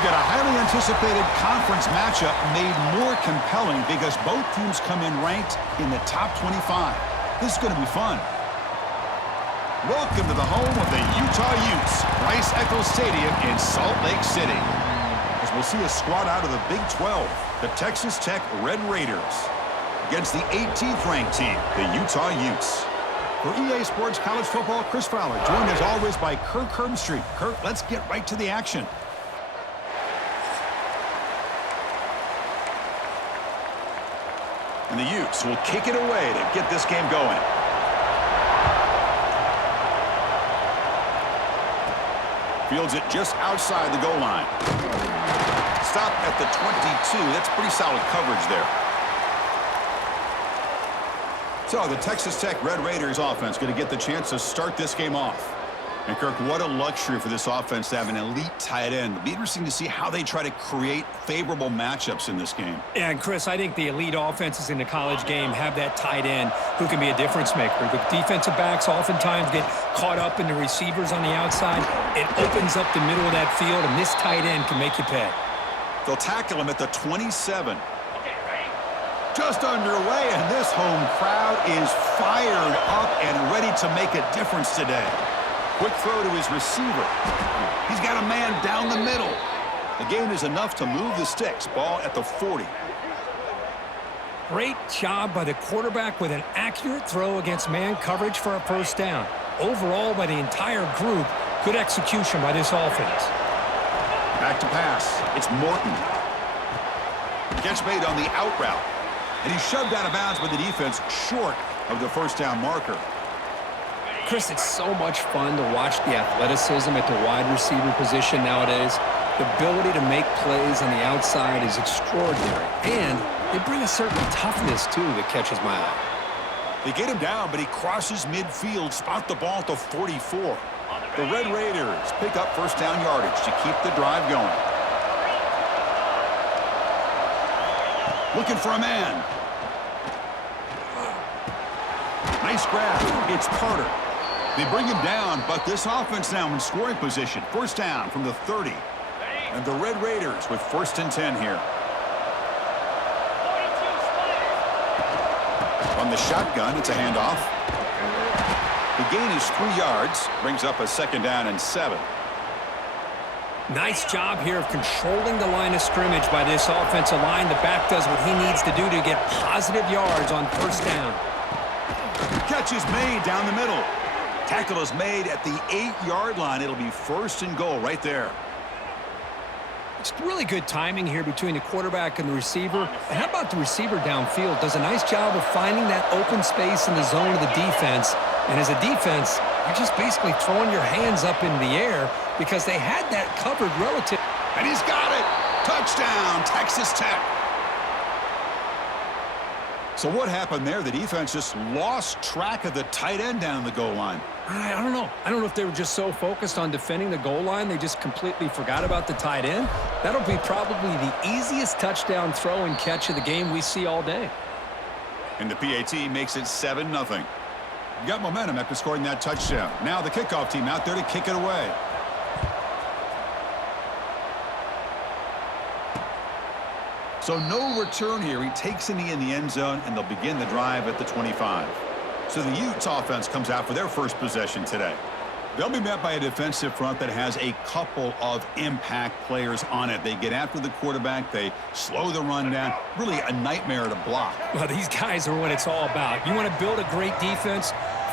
We've got a highly anticipated conference matchup made more compelling because both teams come in ranked in the top 25. This is going to be fun. Welcome to the home of the Utah Utes, Rice-Eccles Stadium in Salt Lake City. As we'll see a squad out of the Big 12, the Texas Tech Red Raiders, against the 18th ranked team, the Utah Utes. For EA Sports College Football, Chris Fowler, joined as always by Kirk Herbstreit. Kirk, let's get right to the action. And the Utes will kick it away to get this game going. Fields it just outside the goal line. Stop at the 22. That's pretty solid coverage there. So the Texas Tech Red Raiders offense going to get the chance to start this game off. And Kirk, what a luxury for this offense to have an elite tight end. It'll be interesting to see how they try to create favorable matchups in this game. Yeah, and Chris, I think the elite offenses in the college game have that tight end who can be a difference maker. The defensive backs oftentimes get caught up in the receivers on the outside. It opens up the middle of that field, and this tight end can make you pay. They'll tackle him at the 27. Just underway, and this home crowd is fired up and ready to make a difference today. Quick throw to his receiver. He's got a man down the middle. The gain is enough to move the sticks. Ball at the 40. Great job by the quarterback with an accurate throw against man coverage for a first down. Overall, by the entire group, good execution by this offense. Back to pass. It's Morton. Catch made on the out route. And he's shoved out of bounds by the defense short of the first down marker. Chris, it's so much fun to watch the athleticism at the wide receiver position nowadays. The ability to make plays on the outside is extraordinary. And they bring a certain toughness, too, that catches my eye. They get him down, but he crosses midfield, spot the ball at the 44. The Red Raiders pick up first down yardage to keep the drive going. Looking for a man. Nice grab. It's Carter. They bring him down, but this offense now in scoring position. First down from the 30. And the Red Raiders with first and 10 here. On the shotgun, it's a handoff. The gain is 3 yards. Brings up a second down and 7. Nice job here of controlling the line of scrimmage by this offensive line. The back does what he needs to do to get positive yards on first down. Catch is made down the middle. Tackle is made at the 8-yard line. It'll be first and goal right there. It's really good timing here between the quarterback and the receiver. And how about the receiver downfield? Does a nice job of finding that open space in the zone of the defense. And as a defense, you're just basically throwing your hands up in the air because they had that covered relative. And he's got it. Touchdown, Texas Tech. So what happened there? The defense just lost track of the tight end down the goal line. I don't know. I don't know if they were just so focused on defending the goal line, they just completely forgot about the tight end. That'll be probably the easiest touchdown throw and catch of the game we see all day. And the PAT makes it 7-0. Got momentum after scoring that touchdown. Now the kickoff team out there to kick it away. So no return here. He takes a knee in the end zone, and they'll begin the drive at the 25. So the Utes offense comes out for their first possession today. They'll be met by a defensive front that has a couple of impact players on it. They get after the quarterback. They slow the run down. Really a nightmare to block. Well, these guys are what it's all about. You want to build a great defense?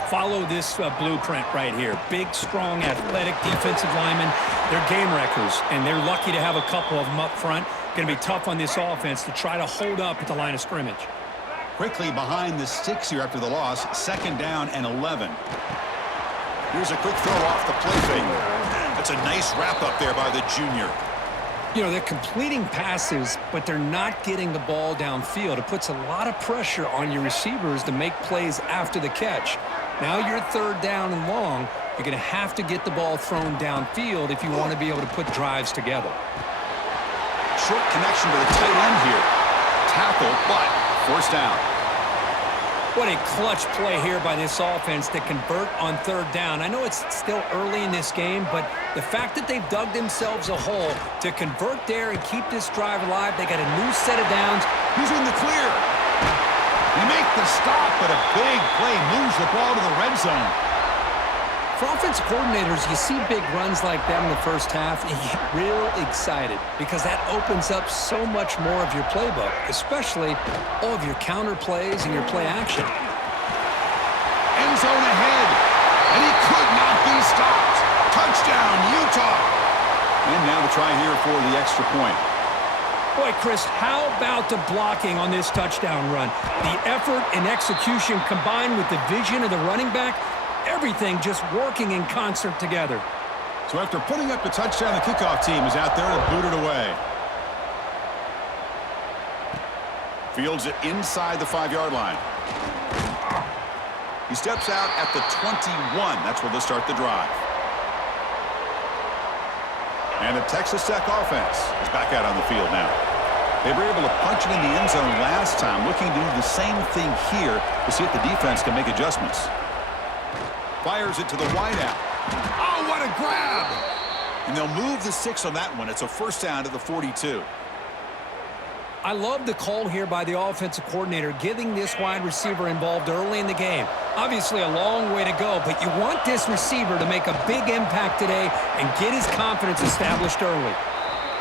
Follow this blueprint right here. Big, strong, athletic defensive linemen. They're game wreckers, and they're lucky to have a couple of them up front. Going to be tough on this offense to try to hold up at the line of scrimmage. Quickly behind the sticks here after the loss. Second down and 11. Here's a quick throw off the play fake. That's a nice wrap up there by the junior. You know, they're completing passes, but they're not getting the ball downfield. It puts a lot of pressure on your receivers to make plays after the catch. Now you're third down and long. You're going to have to get the ball thrown downfield if you want to be able to put drives together. Short connection to the tight end here. Tackle, but first down. What a clutch play here by this offense to convert on third down. I know it's still early in this game, but the fact that they've dug themselves a hole to convert there and keep this drive alive, they got a new set of downs. He's in the clear. They make the stop, but a big play moves the ball to the red zone. For offensive coordinators, you see big runs like that in the first half, and you get real excited because that opens up so much more of your playbook, especially all of your counter plays and your play action. End zone ahead, and he could not be stopped. Touchdown, Utah. And now the try here for the extra point. Boy, Chris, how about the blocking on this touchdown run? The effort and execution combined with the vision of the running back, everything just working in concert together. So after putting up the touchdown, the kickoff team is out there to boot it away. Fields it inside the 5-yard line. He steps out at the 21. That's where they'll start the drive. And the Texas Tech offense is back out on the field now. They were able to punch it in the end zone last time, looking to do the same thing here to see if the defense can make adjustments. Fires it to the wideout. Oh, what a grab! And they'll move the 6 on that one. It's a first down to the 42. I love the call here by the offensive coordinator, getting this wide receiver involved early in the game. Obviously a long way to go, but you want this receiver to make a big impact today and get his confidence established early.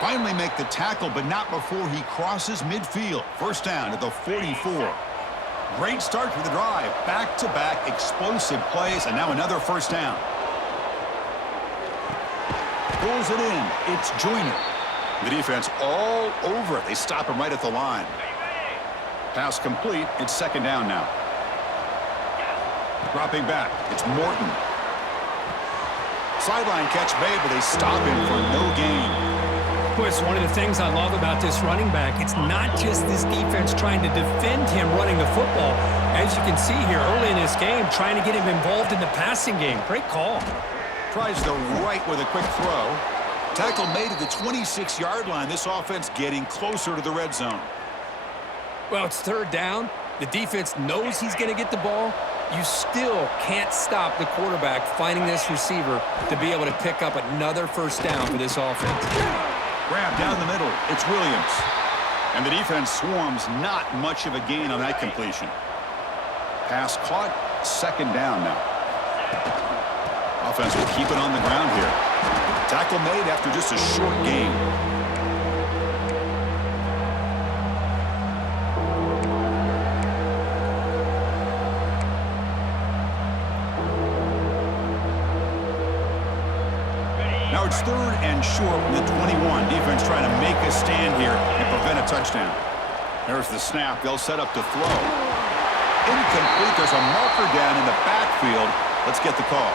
Finally make the tackle, but not before he crosses midfield. First down to the 44. Great start to the drive. Back-to-back explosive plays, and now another first down. Pulls it in. It's Joyner. The defense all over it. They stop him right at the line. Pass complete. It's second down now. Dropping back. It's Morton. Sideline catch made, but they stop him for no gain. Boy, it's one of the things I love about this running back. It's not just this defense trying to defend him running the football. As you can see here early in this game, trying to get him involved in the passing game. Great call. Tries the right with a quick throw. Tackle made at the 26-yard line. This offense getting closer to the red zone. Well, it's third down. The defense knows he's going to get the ball. You still can't stop the quarterback finding this receiver to be able to pick up another first down for this offense. Grab down the middle. It's Williams. And the defense swarms. Not much of a gain on that completion. Pass caught. Second down now. Offense will keep it on the ground here. Tackle made after just a short gain. Now it's third and short with the 21. Defense trying to make a stand here and prevent a touchdown. There's the snap. They'll set up to throw. Incomplete. There's a marker down in the backfield. Let's get the call.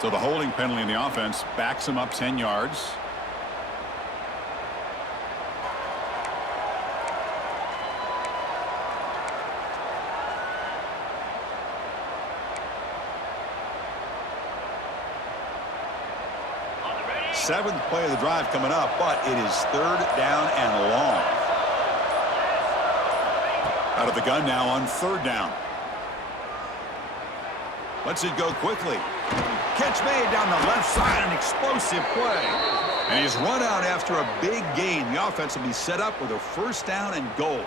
So the holding penalty in the offense backs him up 10 yards. Seventh play of the drive coming up, but it is third down and long. Out of the gun now on third down. Lets it go quickly. Catch made down the left side, an explosive play. And he's run out after a big gain. The offense will be set up with a first down and goal.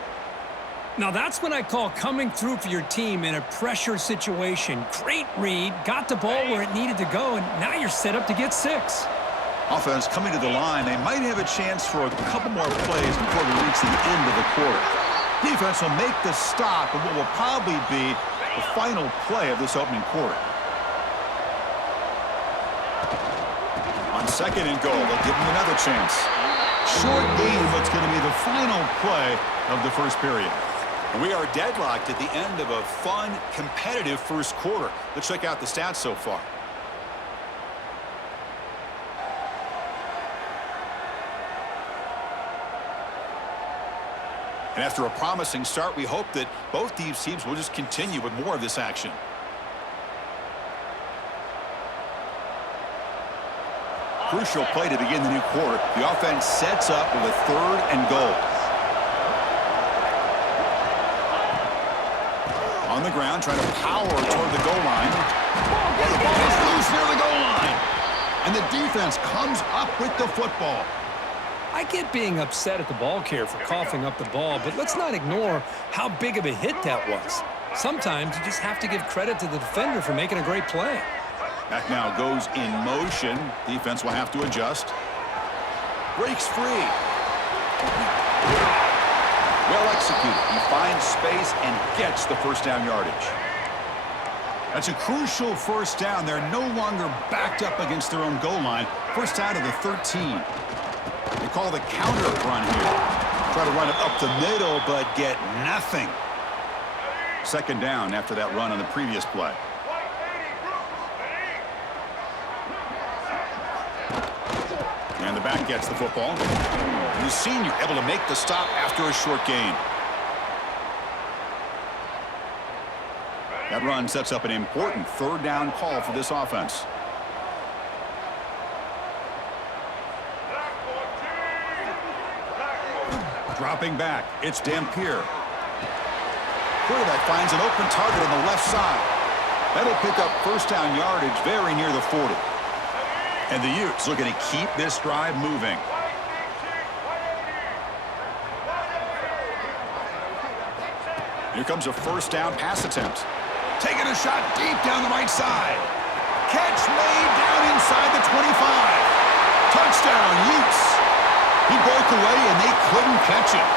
Now that's what I call coming through for your team in a pressure situation. Great read, got the ball where it needed to go, and now you're set up to get 6. Offense coming to the line. They might have a chance for a couple more plays before we reach the end of the quarter. Defense will make the stop in what will probably be the final play of this opening quarter. On second and goal, they'll give him another chance. Short game, what's going to be the final play of the first period. And we are deadlocked at the end of a fun, competitive first quarter. Let's check out the stats so far. And after a promising start, we hope that both these teams will just continue with more of this action. crucial play to begin the new quarter. The offense sets up with a 3rd and goal. On the ground, trying to power toward the goal line. The ball is loose near the goal line. And the defense comes up with the football. I get being upset at the ball carrier for coughing up the ball, but let's not ignore how big of a hit that was. Sometimes you just have to give credit to the defender for making a great play. Back now goes in motion. Defense will have to adjust. Breaks free. Well executed. He finds space and gets the first down yardage. That's a crucial first down. They're no longer backed up against their own goal line. First out of the 13. They call the counter run here. Try to run it up the middle, but get nothing. Second down after that run on the previous play. And the back gets the football. The senior able to make the stop after a short gain. That run sets up an important 3rd down call for this offense. Dropping back, it's Dampier. Quarterback finds an open target on the left side. That'll pick up first down yardage very near the 40. And the Utes looking to keep this drive moving. Here comes a first down pass attempt. Taking a shot deep down the right side. Catch made down inside the 25. Touchdown, Utes. He broke away and they couldn't catch him.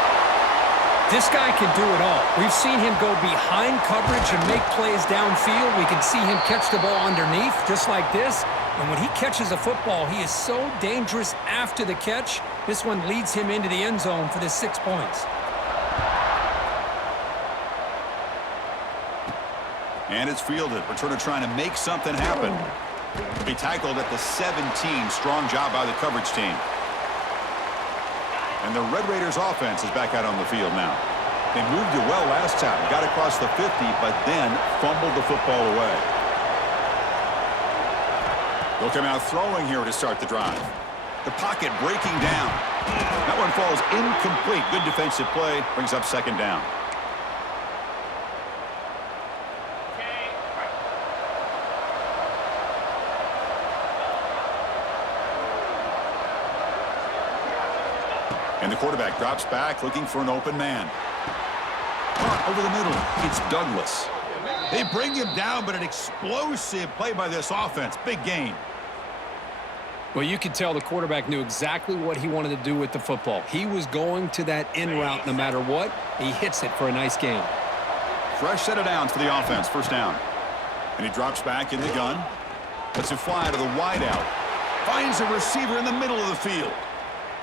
This guy can do it all. We've seen him go behind coverage and make plays downfield. We can see him catch the ball underneath, just like this. And when he catches a football, he is so dangerous after the catch. This one leads him into the end zone for the 6 points. And it's fielded. Returner trying to make something happen. He tackled at the 17. Strong job by the coverage team. And the Red Raiders offense is back out on the field now. They moved it well last time. Got across the 50, but then fumbled the football away. They'll come out throwing here to start the drive. The pocket breaking down. That one falls incomplete. Good defensive play. Brings up second down. And the quarterback drops back, looking for an open man. Over the middle, it's Douglas. They bring him down, but an explosive play by this offense. Big gain. Well, you could tell the quarterback knew exactly what he wanted to do with the football. He was going to that in route no matter what. He hits it for a nice gain. Fresh set of downs for the offense. First down. And he drops back in the gun. Lets it fly to the wideout. Finds a receiver in the middle of the field.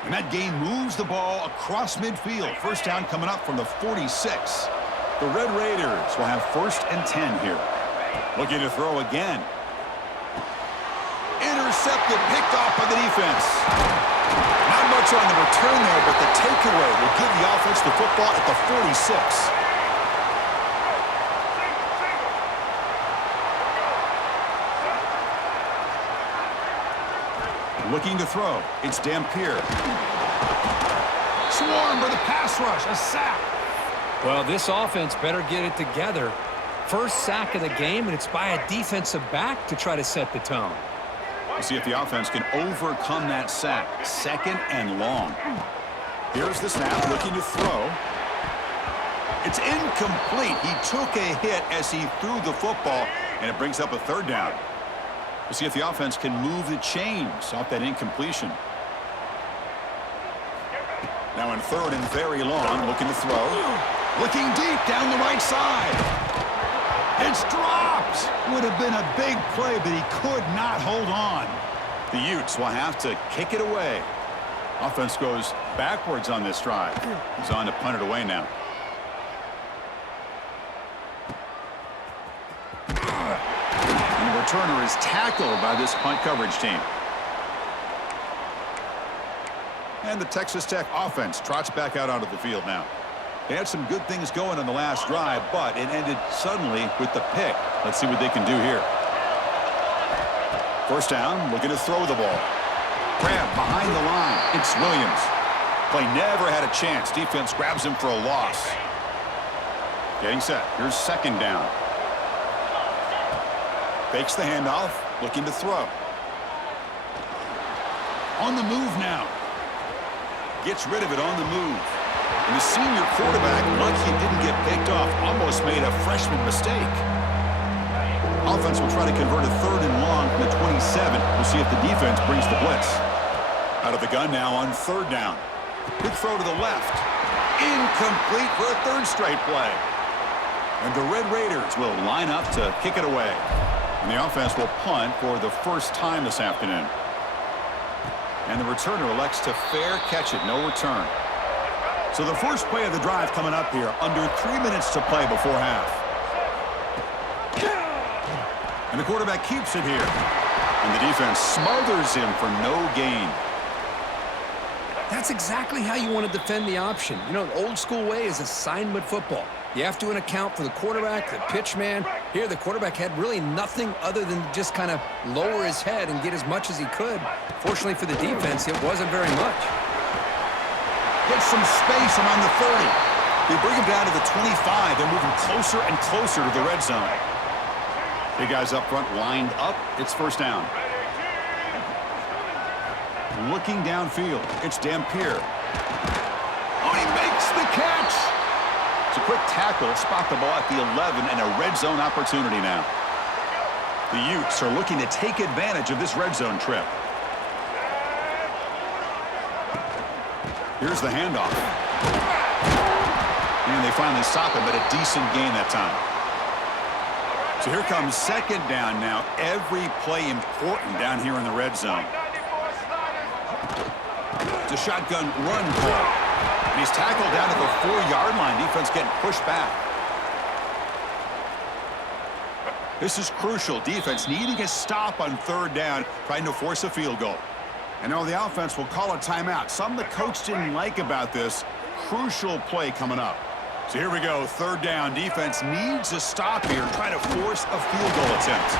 And that game moves the ball across midfield. First down coming up from the 46. The Red Raiders will have 1st and 10 here. Looking to throw again. Intercepted, picked off by the defense. Not much on the return there, but the takeaway will give the offense the football at the 46. Looking to throw. It's Dampier. Swarmed by the pass rush. A sack. Well, this offense better get it together. First sack of the game, and it's by a defensive back to try to set the tone. We'll see if the offense can overcome that sack. 2nd and long. Here's the snap. Looking to throw. It's incomplete. He took a hit as he threw the football, and it brings up a 3rd down. We'll see if the offense can move the chains off that incompletion. Now in 3rd and very long, looking to throw. Looking deep down the right side. It's dropped. Would have been a big play, but he could not hold on. The Utes will have to kick it away. Offense goes backwards on this drive. He's on to punt it away now. Returner is tackled by this punt coverage team. And the Texas Tech offense trots back out onto the field now. They had some good things going on the last drive, but it ended suddenly with the pick. Let's see what they can do here. First down, looking to throw the ball. Grab behind the line. It's Williams. Play never had a chance. Defense grabs him for a loss. Getting set. Here's second down. Fakes the handoff. Looking to throw. On the move now. Gets rid of it on the move. And the senior quarterback, lucky he didn't get picked off, almost made a freshman mistake. Offense will try to convert a 3rd and long from the 27. We'll see if the defense brings the blitz. Out of the gun now on 3rd down. Quick throw to the left. Incomplete for a 3rd straight play. And the Red Raiders will line up to kick it away. And the offense will punt for the first time this afternoon. And the returner elects to fair catch it, no return. So the first play of the drive coming up here, under 3 minutes to play before half. And the quarterback keeps it here. And the defense smothers him for no gain. That's exactly how you want to defend the option. You know, the old school way is assignment football. You have to account for the quarterback, the pitch man. Here, the quarterback had really nothing other than just kind of lower his head and get as much as he could. Fortunately for the defense, it wasn't very much. Gets some space around the 30. They bring him down to the 25. They're moving closer and closer to the red zone. Big guys up front lined up. It's first down. Looking downfield. It's Dampier. Oh, he makes the catch. It's a quick tackle. Spot the ball at the 11 and a red zone opportunity now. The Utes are looking to take advantage of this red zone trip. Here's the handoff. And they finally stop him, but a decent gain that time. So here comes second down now. Every play important down here in the red zone. It's a shotgun run call. And he's tackled down at the 4-yard line. Defense getting pushed back. This is crucial. Defense needing a stop on 3rd down, trying to force a field goal. And now the offense will call a timeout. Something the coach didn't like about this. Crucial play coming up. So here we go. 3rd down. Defense needs a stop here, trying to force a field goal attempt.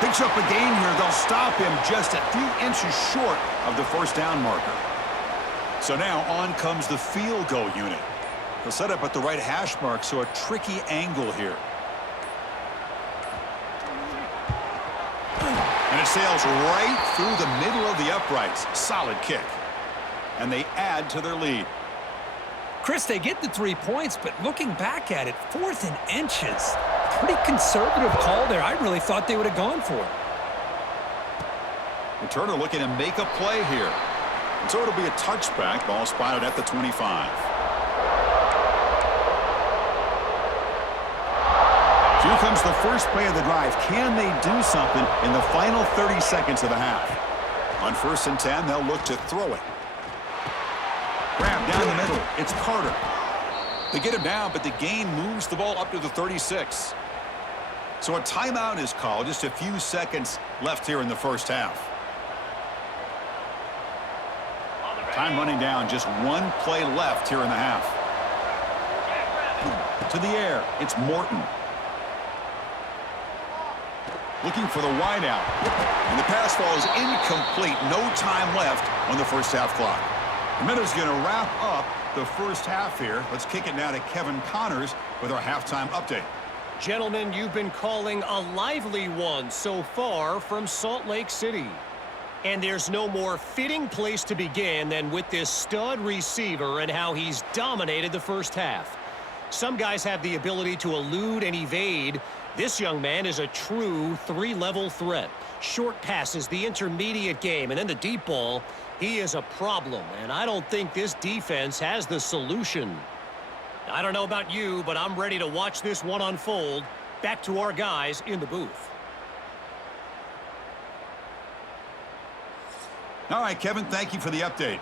Picks up a gain here. They'll stop him just a few inches short of the first down marker. So now on comes the field goal unit. They'll set up at the right hash mark, so a tricky angle here. And it sails right through the middle of the uprights. Solid kick. And they add to their lead. Chris, they get the 3 points, but looking back at it, 4th and inches. Pretty conservative call there. I really thought they would have gone for it. Returner looking to make a play here. And so it'll be a touchback. Ball spotted at the 25. So here comes the first play of the drive. Can they do something in the final 30 seconds of the half? On 1st and 10, they'll look to throw it. Grab down the middle. It's Carter. They get him down, but the gain moves the ball up to the 36. So a timeout is called. Just a few seconds left here in the first half. Time running down. Just one play left here in the half. To the air. It's Morton. Looking for the wideout. And the pass falls incomplete. No time left on the first half clock. The Meadows going to wrap up the first half here. Let's kick it now to Kevin Connors with our halftime update. Gentlemen, you've been calling a lively one so far from Salt Lake City. And there's no more fitting place to begin than with this stud receiver and how he's dominated the first half. Some guys have the ability to elude and evade. This young man is a true 3-level threat. Short passes, the intermediate game, and then the deep ball. He is a problem, and I don't think this defense has the solution. I don't know about you, but I'm ready to watch this one unfold. Back to our guys in the booth. All right, Kevin, thank you for the update.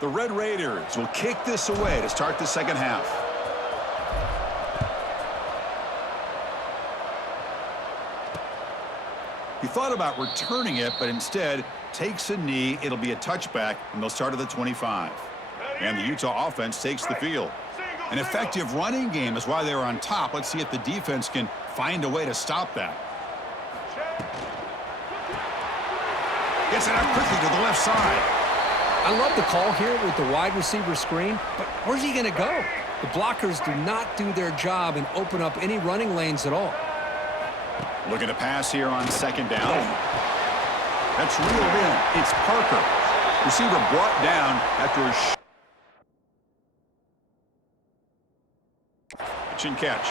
The Red Raiders will kick this away to start the second half. He thought about returning it, but instead takes a knee. It'll be a touchback, and they'll start at the 25. And the Utah offense takes the field. An effective running game is why they were on top. Let's see if the defense can find a way to stop that. Gets it out quickly to the left side. I love the call here with the wide receiver screen, but where's he going to go? The blockers do not do their job and open up any running lanes at all. Looking to pass here on second down. That's reeled in. It's Parker. Receiver brought down after a pitch and catch.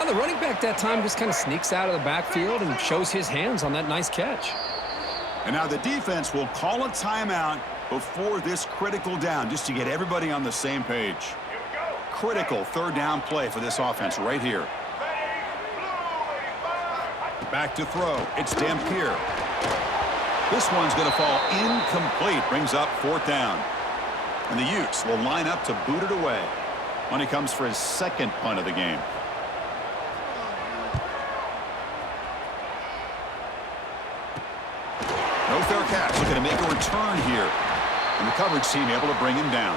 Well, the running back that time just kind of sneaks out of the backfield and shows his hands on that nice catch. And now the defense will call a timeout before this critical down, just to get everybody on the same page. Critical third down play for this offense right here. Back to throw. It's Dampier. This one's going to fall incomplete. Brings up fourth down. And the Utes will line up to boot it away when he comes for his second punt of the game. No fair catch. Looking to make a return here. And the coverage team able to bring him down.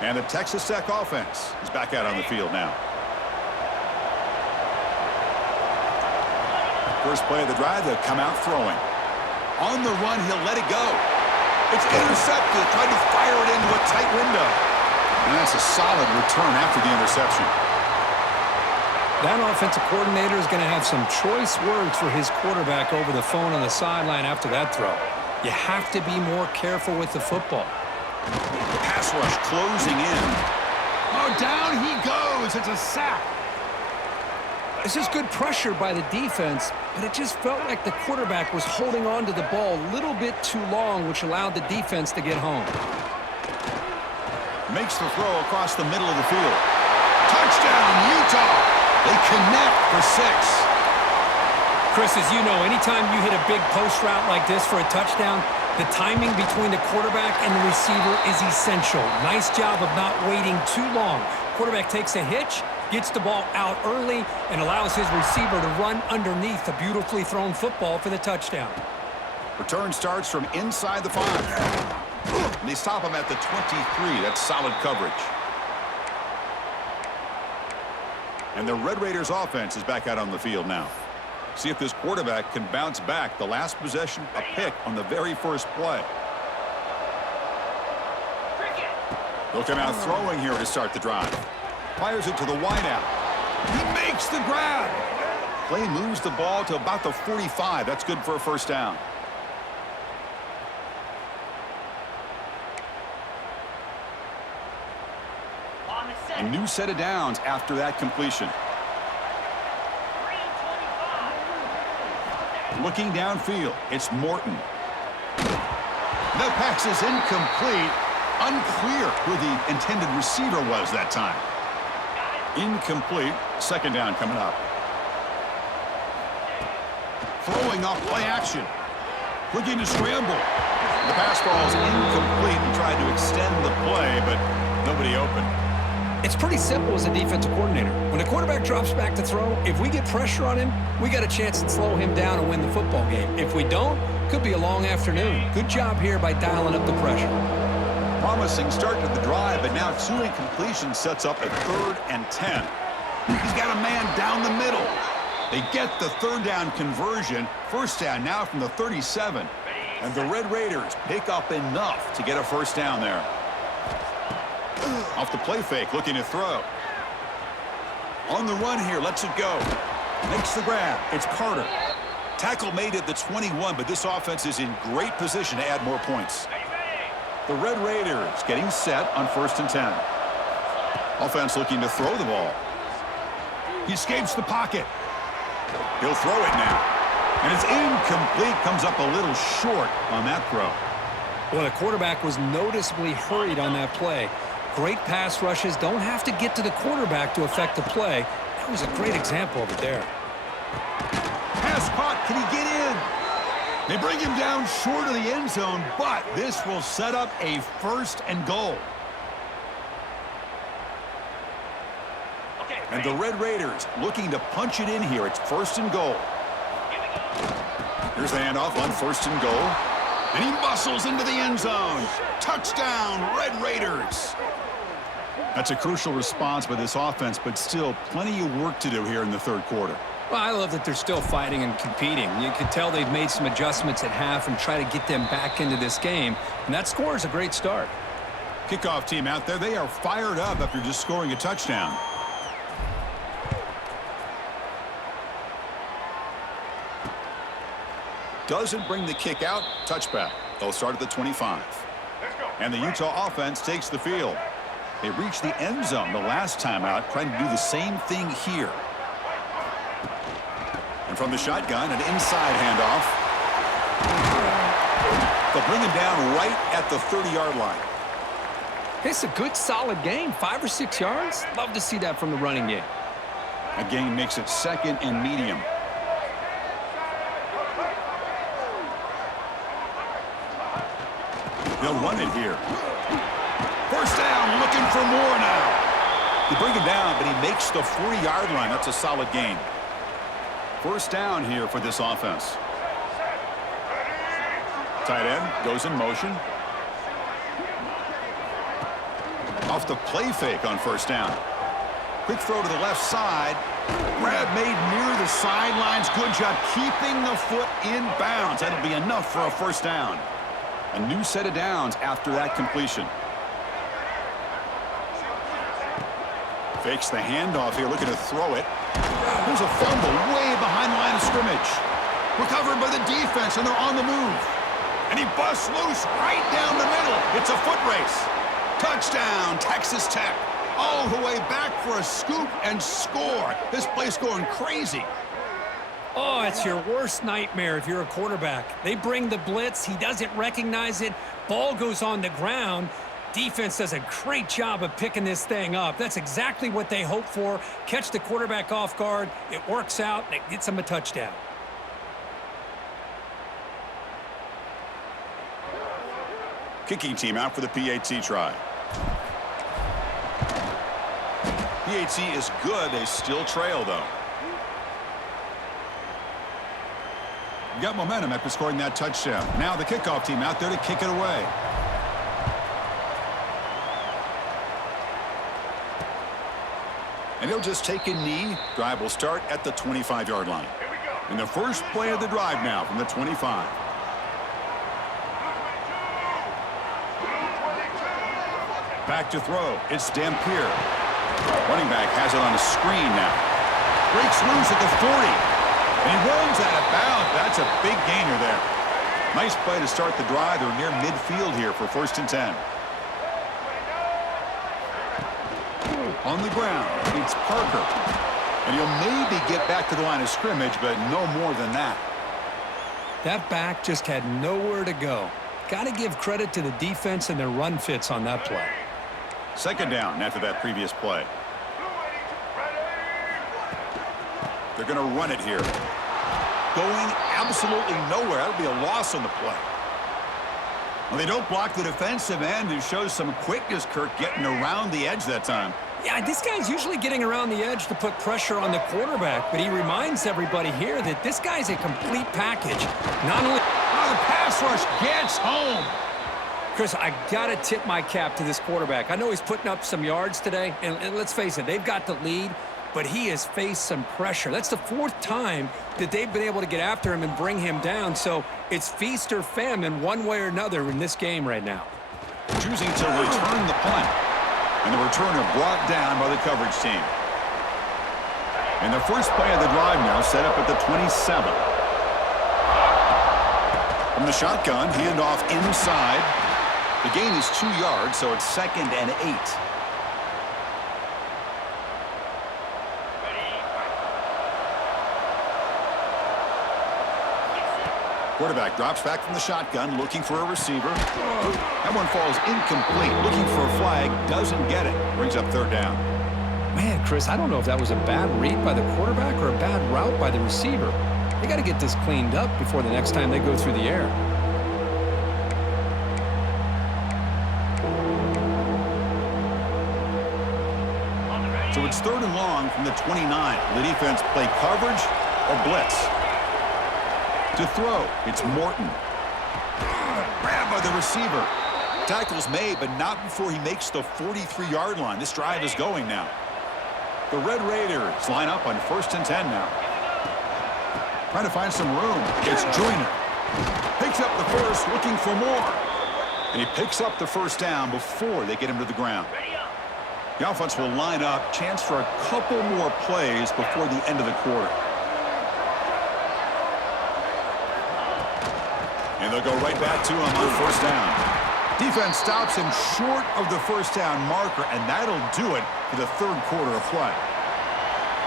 And the Texas Tech offense is back out on the field now. First play of the drive, they'll come out throwing. On the run, he'll let it go. It's intercepted. Tried to fire it into a tight window. And that's a solid return after the interception. That offensive coordinator is going to have some choice words for his quarterback over the phone on the sideline after that throw. You have to be more careful with the football. Pass rush closing in. Oh, down he goes. It's a sack. This is good pressure by the defense, but it just felt like the quarterback was holding on to the ball a little bit too long, which allowed the defense to get home. Makes the throw across the middle of the field. Touchdown, Utah! They connect for 6. Chris, as you know, anytime you hit a big post route like this for a touchdown, the timing between the quarterback and the receiver is essential. Nice job of not waiting too long. Quarterback takes a hitch, gets the ball out early, and allows his receiver to run underneath the beautifully thrown football for the touchdown. Return starts from inside the 5. They stop him at the 23. That's solid coverage. And the Red Raiders offense is back out on the field now. See if this quarterback can bounce back. The last possession, a pick on the very first play. They'll come out throwing here to start the drive. Fires it to the wideout. He makes the grab. Play moves the ball to about the 45. That's good for a first down. A new set of downs after that completion. Looking downfield, it's Morton. The pass is incomplete. Unclear who the intended receiver was that time. Incomplete. Second down coming up. Throwing off play action. Looking to scramble. The pass ball is incomplete and tried to extend the play, but nobody open. It's pretty simple as a defensive coordinator. When a quarterback drops back to throw, if we get pressure on him, we got a chance to slow him down and win the football game. If we don't, could be a long afternoon. Good job here by dialing up the pressure. Promising start to the drive, but now 2 incompletions sets up a 3rd and 10. He's got a man down the middle. They get the third down conversion. First down now from the 37. And the Red Raiders pick up enough to get a first down there. Off the play fake, looking to throw. On the run here, lets it go. Makes the grab. It's Carter. Tackle made at the 21, but this offense is in great position to add more points. The Red Raiders getting set on 1st and 10. Offense looking to throw the ball. He escapes the pocket. He'll throw it now. And it's incomplete. Comes up a little short on that throw. Well, the quarterback was noticeably hurried on that play. Great pass rushes don't have to get to the quarterback to affect the play. That was a great example of it there. Pass caught. Can he get in? They bring him down short of the end zone, but this will set up a 1st and goal. And the Red Raiders looking to punch it in here. It's 1st and goal. Here's the handoff on 1st and goal. And he muscles into the end zone. Touchdown, Red Raiders. That's a crucial response by this offense, but still plenty of work to do here in the 3rd quarter. Well, I love that they're still fighting and competing. You can tell they've made some adjustments at half and try to get them back into this game. And that score is a great start. Kickoff team out there, they are fired up after just scoring a touchdown. Doesn't bring the kick out. Touchback. They'll start at the 25. And the Utah offense takes the field. They reached the end zone the last time out, trying to do the same thing here. And from the shotgun, an inside handoff. They'll bring him down right at the 30-yard line. It's a good, solid game. 5 or 6 yards. Love to see that from the running game. A gain makes it second and medium. They'll run it here. First down, looking for more now. They bring him down, but he makes the 40-yard line. That's a solid gain. First down here for this offense. Tight end goes in motion. Off the play fake on first down. Quick throw to the left side. Grab made near the sidelines. Good job keeping the foot in bounds. That'll be enough for a first down. A new set of downs after that completion. Fakes the handoff here, looking to throw it. There's a fumble way behind the line of scrimmage. Recovered by the defense, and they're on the move. And he busts loose right down the middle. It's a foot race. Touchdown, Texas Tech. All the way back for a scoop and score. This place going crazy. Oh, it's your worst nightmare if you're a quarterback. They bring the blitz. He doesn't recognize it. Ball goes on the ground. Defense does a great job of picking this thing up. That's exactly what they hope for. Catch the quarterback off guard. It works out. It gets him a touchdown. Kicking team out for the PAT try. PAT is good. They still trail, though. Got momentum after scoring that touchdown. Now the kickoff team out there to kick it away. And he'll just take a knee. Drive will start at the 25-yard line. And the first play of the drive now from the 25. Back to throw. It's Dampier. Running back has it on a screen now. Breaks loose at the 40. And he runs out of bounds. That's a big gainer there. Nice play to start the drive. They're near midfield here for 1st and 10. On the ground, it's Parker. And he'll maybe get back to the line of scrimmage, but no more than that. That back just had nowhere to go. Got to give credit to the defense and their run fits on that play. Second down after that previous play. They're going to run it here. Going absolutely nowhere. That'll be a loss on the play. Well, they don't block the defensive end, who shows some quickness, Kirk, getting around the edge that time. Yeah, this guy's usually getting around the edge to put pressure on the quarterback, but he reminds everybody here that this guy's a complete package. Not only... Oh, the pass rush gets home. Chris, I got to tip my cap to this quarterback. I know he's putting up some yards today, and let's face it, they've got the lead, but he has faced some pressure. That's the 4th time that they've been able to get after him and bring him down, so it's feast or famine one way or another in this game right now. Choosing to return the punt, and the returner brought down by the coverage team. And the first play of the drive now set up at the 27. From the shotgun, handoff inside. The gain is 2 yards, so it's 2nd and 8. Quarterback drops back from the shotgun, looking for a receiver. That one falls incomplete. Looking for a flag, doesn't get it. Brings up 3rd down. Man, Chris, I don't know if that was a bad read by the quarterback or a bad route by the receiver. They got to get this cleaned up before the next time they go through the air. So it's 3rd and long from the 29. The defense play coverage or blitz. To throw, it's Morton. Grabbed by the receiver. Tackle's made, but not before he makes the 43-yard line. This drive is going now. The Red Raiders line up on 1st and 10 now. Trying to find some room. It's Joyner. Picks up the first, looking for more. And he picks up the first down before they get him to the ground. The offense will line up. Chance for a couple more plays before the end of the quarter. And they'll go right back to him on first down. Defense stops him short of the first down marker, and that'll do it for the third quarter of play.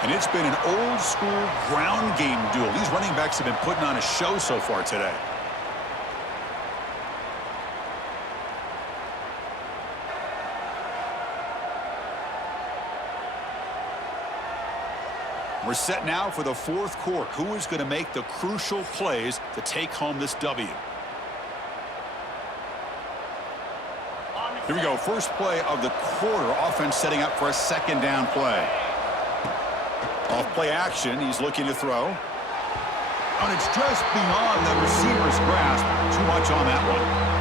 And it's been an old-school ground game duel. These running backs have been putting on a show so far today. We're set now for the fourth quarter. Who is going to make the crucial plays to take home this W? Here we go. First play of the quarter. Offense setting up for a second down play. Off play action. He's looking to throw. And it's just beyond the receiver's grasp. Too much on that one.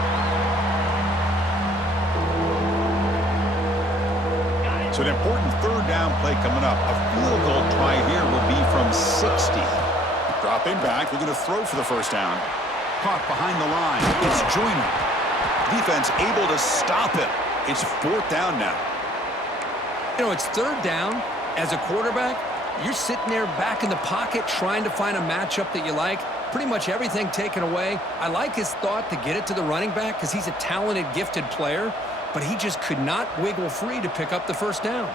So an important third down play coming up. A field goal try here will be from 60. Dropping back, looking to throw for the first down. Caught behind the line. It's Joyner. Defense able to stop him. It's fourth down now. You know, it's third down. As a quarterback, you're sitting there back in the pocket trying to find a matchup that you like. Pretty much everything taken away. I like his thought to get it to the running back because he's a talented, gifted player, but he just could not wiggle free to pick up the first down.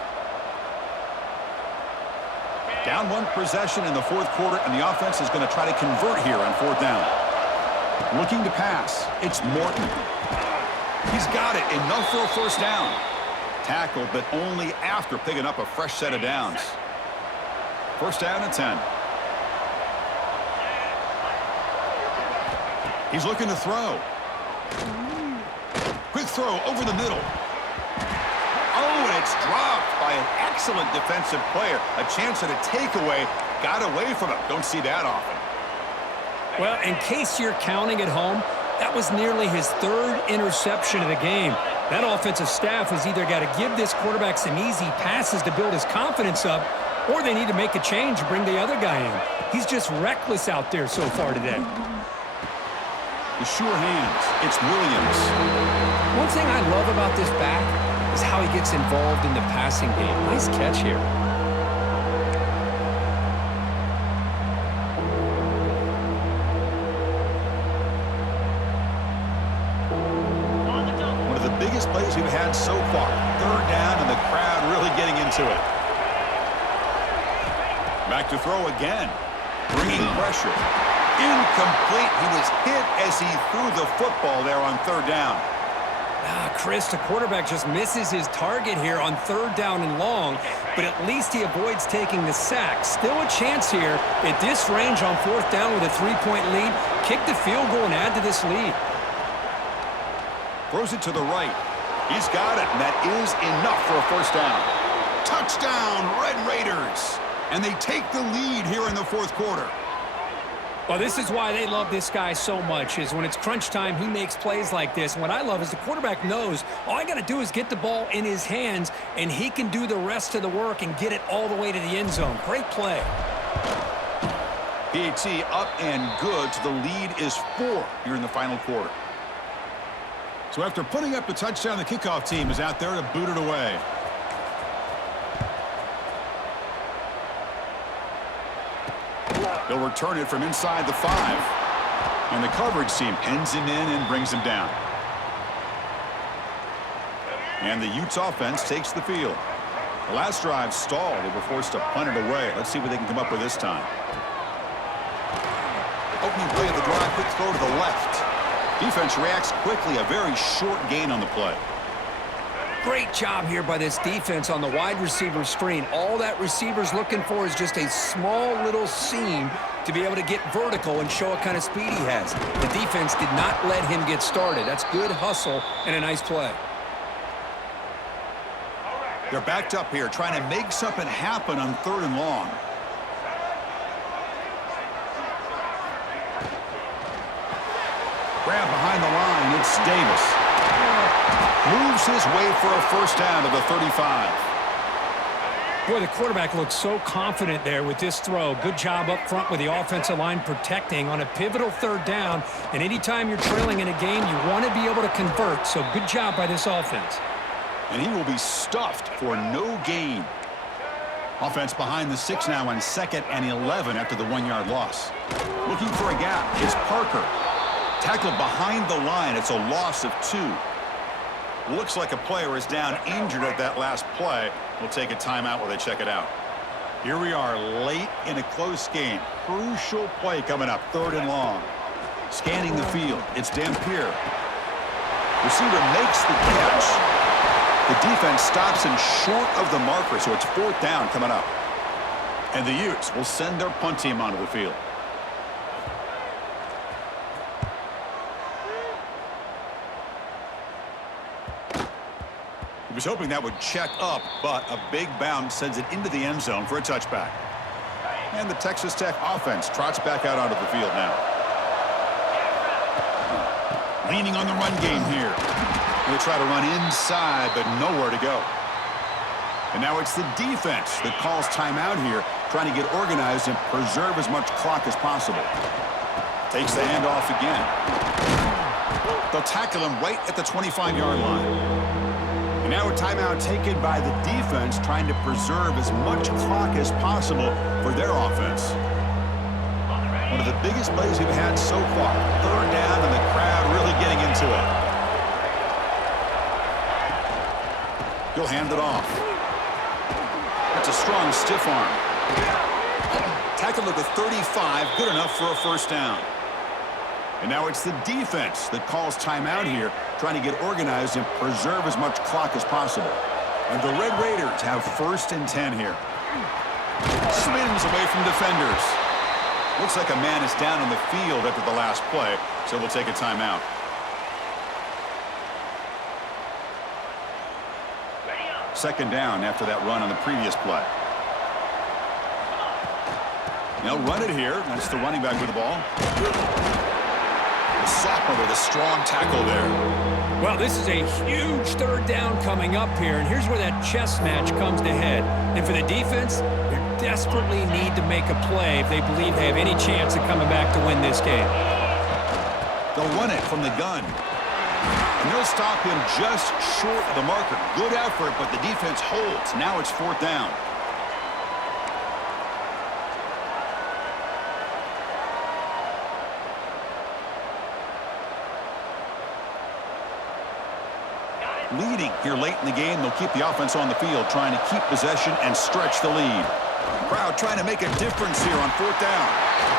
Down one possession in the fourth quarter, and the offense is going to try to convert here on fourth down. Looking to pass. It's Morton. He's got it. Enough for a first down. Tackled, but only after picking up a fresh set of downs. First down and 10. He's looking to throw. Quick throw over the middle. Oh, and it's dropped by an excellent defensive player. A chance at a takeaway. Got away from him. Don't see that often. Well, in case you're counting at home, that was nearly his third interception of the game. That offensive staff has either got to give this quarterback some easy passes to build his confidence up, or they need to make a change and bring the other guy in. He's just reckless out there so far today. The sure hands. It's Williams. One thing I love about this back is how he gets involved in the passing game. Nice catch here. One of the biggest plays we've had so far. Third down, and the crowd really getting into it. Back to throw again. Bringing pressure. Incomplete. He was hit as he threw the football there on third down. Chris, the quarterback just misses his target here on third down and long, but at least he avoids taking the sack. Still a chance here at this range on fourth down with a 3-point lead. Kick the field goal and add to this lead. Throws it to the right. He's got it, and that is enough for a first down. Touchdown, Red Raiders. And they take the lead here in the fourth quarter. Well, this is why they love this guy so much, is when it's crunch time, he makes plays like this. And what I love is the quarterback knows all I got to do is get the ball in his hands, and he can do the rest of the work and get it all the way to the end zone. Great play. PAT up and good, so the lead is 4 here in the final quarter. So after putting up a touchdown, the kickoff team is out there to boot it away. They'll return it from inside the 5. And the coverage team pins him in and brings him down. And the Utes offense takes the field. The last drive stalled. They were forced to punt it away. Let's see what they can come up with this time. Opening play of the drive, quick throw to the left. Defense reacts quickly, a very short gain on the play. Great job here by this defense on the wide receiver screen. All that receiver's looking for is just a small little seam to be able to get vertical and show what kind of speed he has. The defense did not let him get started. That's good hustle and a nice play. They're backed up here, trying to make something happen on third and long. Grab behind the line, it's Davis. Moves his way for a first down to the 35. Boy, the quarterback looks so confident there with this throw. Good job up front with the offensive line protecting on a pivotal third down. And anytime you're trailing in a game, you want to be able to convert. So good job by this offense. And he will be stuffed for no gain. Offense behind the 6 now on 2nd and 11 after the 1-yard loss. Looking for a gap. It's Parker. Tackled behind the line. It's a loss of 2. Looks like a player is down injured at that last play. We'll take a timeout while they check it out. Here we are late in a close game. Crucial play coming up, 3rd and long. Scanning the field. It's Dampier. Receiver makes the catch. The defense stops him short of the marker, so it's 4th down coming up. And the Utes will send their punt team onto the field. He was hoping that would check up, but a big bounce sends it into the end zone for a touchback. And the Texas Tech offense trots back out onto the field now. Leaning on the run game here. They'll try to run inside, but nowhere to go. And now it's the defense that calls timeout here, trying to get organized and preserve as much clock as possible. Takes the handoff again. They'll tackle him right at the 25-yard line. And now a timeout taken by the defense, trying to preserve as much clock as possible for their offense. One of the biggest plays we've had so far. 3rd down, and the crowd really getting into it. He'll hand it off. That's a strong stiff arm. Tackled at the 35, good enough for a 1st down. And now it's the defense that calls timeout here, trying to get organized and preserve as much clock as possible. And the Red Raiders have 1st and 10 here. Spins away from defenders. Looks like a man is down on the field after the last play, so we'll take a timeout. Second down after that run on the previous play. They'll run it here. That's the running back with the ball. The sophomore with a strong tackle there. Well, this is a huge 3rd down coming up here, and here's where that chess match comes to head. And for the defense, they desperately need to make a play if they believe they have any chance of coming back to win this game. They'll run it from the gun. And they'll stop him just short of the marker. Good effort, but the defense holds. Now it's 4th down. Leading here late in the game, they'll keep the offense on the field, trying to keep possession and stretch the lead. Crowd trying to make a difference here on 4th down.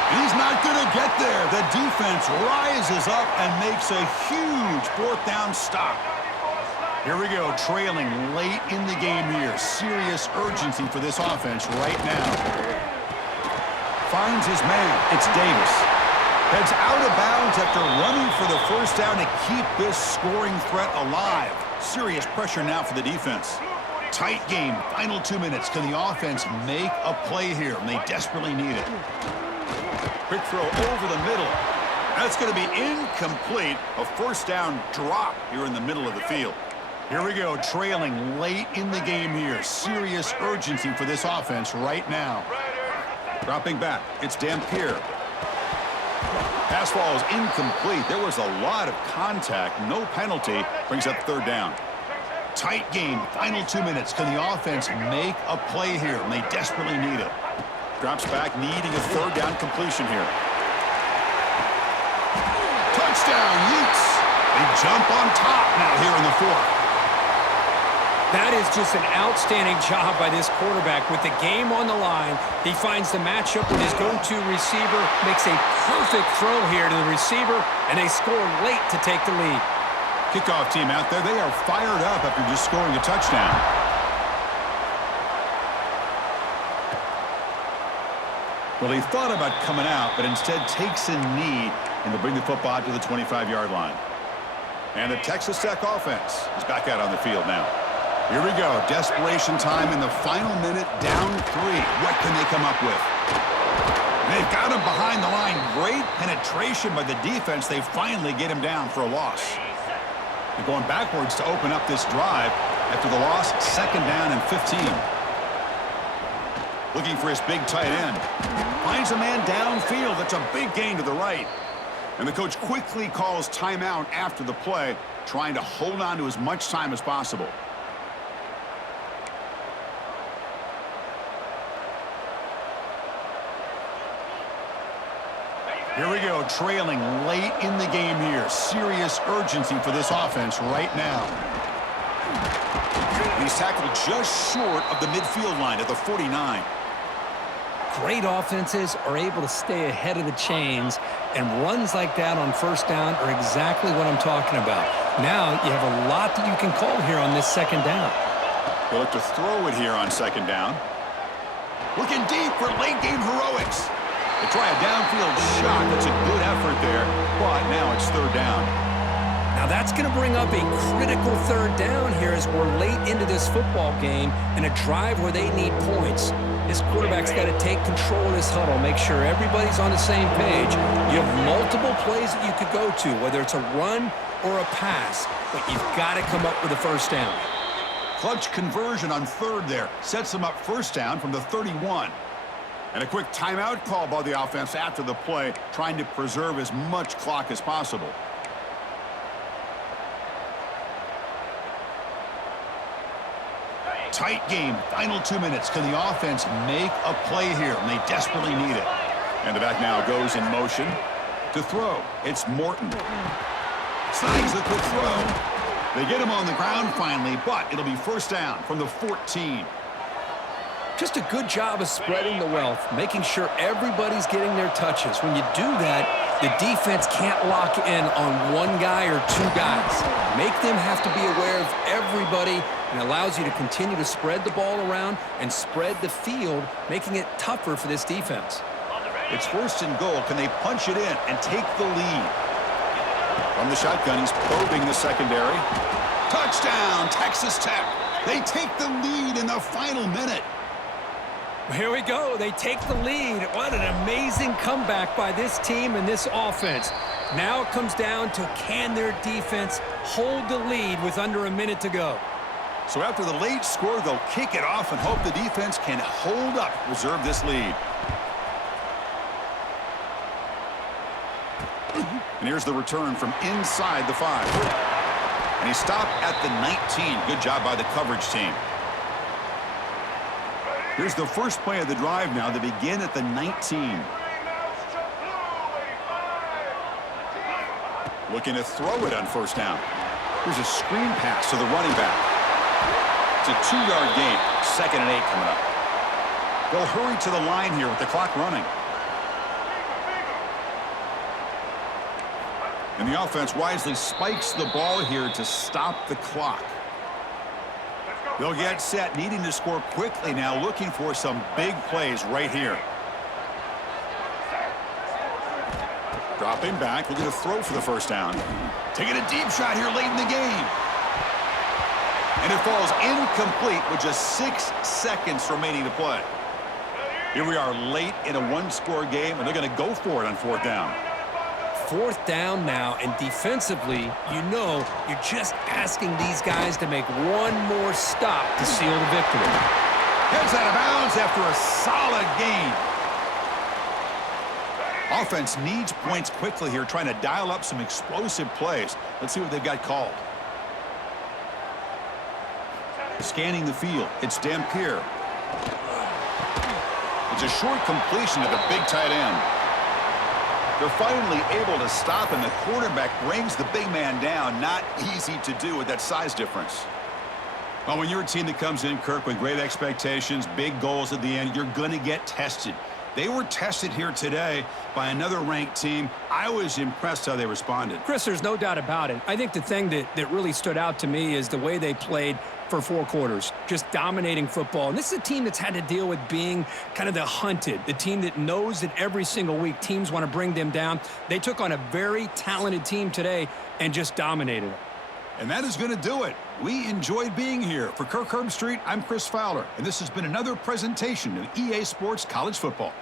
He's not going to get there. The defense rises up and makes a huge 4th down stop. Here we go, trailing late in the game here. Serious urgency for this offense right now. Finds his man. It's Davis. Heads out of bounds after running for the 1st down to keep this scoring threat alive. Serious pressure now for the defense. Tight game, final 2 minutes. Can the offense make a play here? And they desperately need it. Quick throw over the middle. That's going to be incomplete. A 1st down drop here in the middle of the field. Here we go, trailing late in the game here. Serious urgency for this offense right now. Dropping back, it's Dampier. Pass ball is incomplete. There was a lot of contact. No penalty. Brings up 3rd down. Tight game. Final 2 minutes. Can the offense make a play here? And they desperately need it. Drops back, needing a 3rd down completion here. Touchdown, Utes. They jump on top now here in the 4th. That is just an outstanding job by this quarterback. With the game on the line, he finds the matchup with his go-to receiver, makes a perfect throw here to the receiver, and they score late to take the lead. Kickoff team out there, they are fired up after just scoring a touchdown. Well, he thought about coming out, but instead takes a knee and will bring the football out to the 25-yard line. And the Texas Tech offense is back out on the field now. Here we go. Desperation time in the final minute, down 3. What can they come up with? They've got him behind the line. Great penetration by the defense. They finally get him down for a loss. They're going backwards to open up this drive after the loss. 2nd down and 15. Looking for his big tight end. Finds a man downfield. That's a big gain to the right. And the coach quickly calls timeout after the play, trying to hold on to as much time as possible. Here we go, trailing late in the game here. Serious urgency for this offense right now. He's tackled just short of the midfield line at the 49. Great offenses are able to stay ahead of the chains, and runs like that on first down are exactly what I'm talking about. Now you have a lot that you can call here on this second down. He'll look to throw it here on second down. Looking deep for late game heroics. They try a downfield shot. That's a good effort there, but now it's third down. Now that's going to bring up a critical third down here as we're late into this football game and a drive where they need points. This quarterback's got to take control of this huddle, make sure everybody's on the same page. You have multiple plays that you could go to, whether it's a run or a pass, but you've got to come up with a first down. Clutch conversion on third there. Sets them up first down from the 31. And a quick timeout call by the offense after the play, trying to preserve as much clock as possible. Tight game, final 2 minutes. Can the offense make a play here? And they desperately need it. And the back now goes in motion to throw. It's Morton. Slides the quick throw. They get him on the ground finally, but it'll be first down from the 14. Just a good job of spreading the wealth, making sure everybody's getting their touches. When you do that, the defense can't lock in on one guy or two guys. Make them have to be aware of everybody, and allows you to continue to spread the ball around and spread the field, making it tougher for this defense. It's first and goal. Can they punch it in and take the lead? From the shotgun, he's probing the secondary. Touchdown, Texas Tech. They take the lead in the final minute. Here we go. They take the lead. What an amazing comeback by this team and this offense. Now it comes down to, can their defense hold the lead with under a minute to go? So after the late score, they'll kick it off and hope the defense can hold up, reserve this lead. And here's the return from inside the 5. And he stopped at the 19. Good job by the coverage team. Here's the first play of the drive now. They begin at the 19. Looking to throw it on first down. Here's a screen pass to the running back. It's a 2-yard gain. 2nd and 8 coming up. They'll hurry to the line here with the clock running. And the offense wisely spikes the ball here to stop the clock. They'll get set, needing to score quickly now, looking for some big plays right here. Dropping back, looking to throw for the first down. Taking a deep shot here late in the game. And it falls incomplete with just 6 seconds remaining to play. Here we are late in a one-score game, and they're going to go for it on fourth down. Fourth down now, and defensively, you know, you're just asking these guys to make one more stop to seal the victory. Heads out of bounds after a solid game. Offense needs points quickly here, trying to dial up some explosive plays. Let's see what they've got called. Scanning the field, it's Dampier. It's a short completion to the big tight end. They're finally able to stop, and the quarterback brings the big man down. Not easy to do with that size difference. Well, when you're a team that comes in, Kirk, with great expectations, big goals at the end, you're going to get tested. They were tested here today by another ranked team. I was impressed how they responded. Chris, there's no doubt about it. I think the thing that really stood out to me is the way they played for 4 quarters, just dominating football. And this is a team that's had to deal with being kind of the hunted, the team that knows that every single week teams want to bring them down. They took on a very talented team today and just dominated it. And that is going to do it. We enjoyed being here. For Kirk Herbstreit, I'm Chris Fowler, and this has been another presentation of EA Sports College Football.